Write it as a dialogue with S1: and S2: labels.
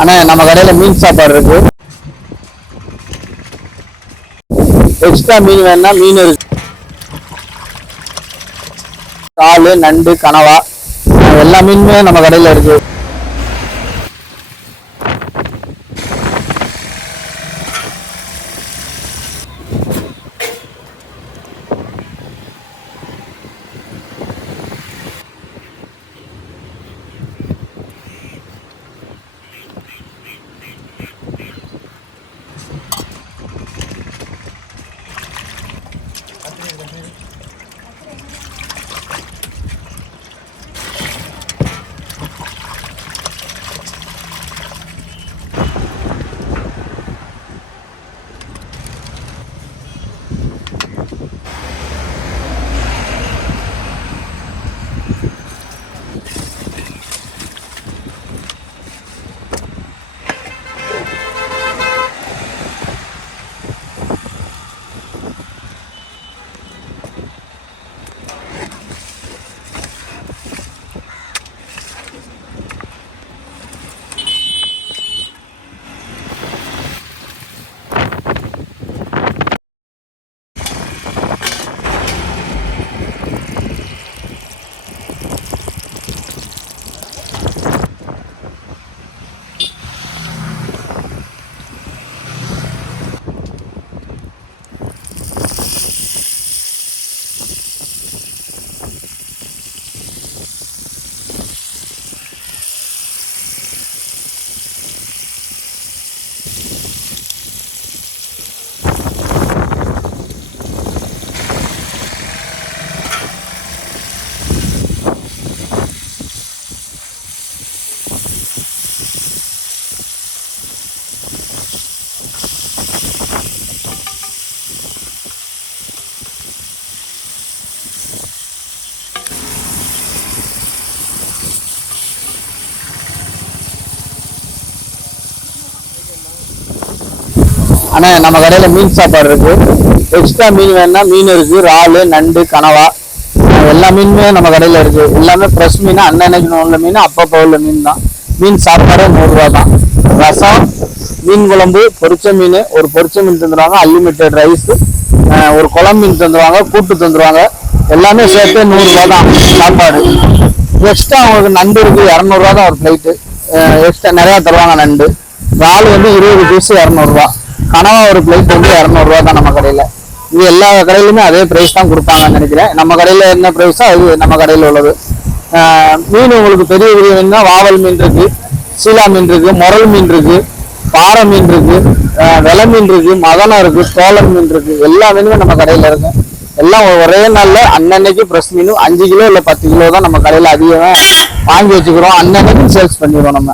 S1: ஆனா நம்ம கடையில மீன் சாப்பாடு இருக்கு. எக்ஸ்ட்ரா மீன் வேணும்னா மீன் இருக்கு. காலு நண்டு கனவா எல்லா மீனுமே நம்ம கடையில இருக்கு. ஆனால் நம்ம கடையில் மீன் சாப்பாடு இருக்குது எக்ஸ்ட்ரா மீன் வேணும்னா மீன் இருக்குது இறால் நண்டு கனவா. எல்லா மீனுமே நம்ம கடையில் இருக்குது எல்லாமே ஃப்ரெஷ் மீன் அன்னன்னைக்கு உள்ள மீன் அப்பப்போ உள்ள மீன் தான். மீன் சாப்பாடு நூறுரூவா தான். ரசம் மீன் குழம்பு பொரிச்ச மீன். ஒரு பொரிச்ச மீன் தந்துடுவாங்க அன்லிமிட்டெட் ரைஸ் ஒரு குழம்பு மீன் தந்துடுவாங்க கூட்டு தந்துடுவாங்க எல்லாமே சேர்த்து நூறுரூவா தான் சாப்பாடு. எக்ஸ்ட்ரா அவங்களுக்கு நண்டு இருக்குது இரநூறுவா தான் ஒரு பிளேட்டு எக்ஸ்ட்ரா நிறையா தருவாங்க நண்டு. இறால் வந்து இருபது பீஸ் இரநூறுவா. கனவா ஒரு பிளேட் வந்து இரநூறுவா தான் நம்ம கடையில். இது எல்லா கடையிலுமே அதே ப்ரைஸ் தான் கொடுப்பாங்கன்னு நினைக்கிறேன். நம்ம கடையில் என்ன ப்ரைஸோ அது நம்ம கடையில் உள்ளது. மீன் உங்களுக்கு பெரிய பெரிய மீன்னா வாவல் மீன் இருக்கு சீலா மீன் இருக்கு முரல் மீன் இருக்கு பாறை மீன் இருக்கு ஆஹ் வெலை மீன் இருக்கு மதனம் இருக்கு சோளம் மீன் இருக்கு. எல்லா மீனுமே நம்ம கடையில் இருக்குது எல்லாம் ஒரே நாளில் அன்னன்னைக்கு ஃப்ரெஷ் மீன் அஞ்சு கிலோ இல்லை பத்து கிலோ தான் நம்ம கடையில் அதிகமாக வாங்கி வச்சுக்கிறோம். அன்னன்னைக்கு சேல்ஸ் பண்ணிடுவோம் நம்ம.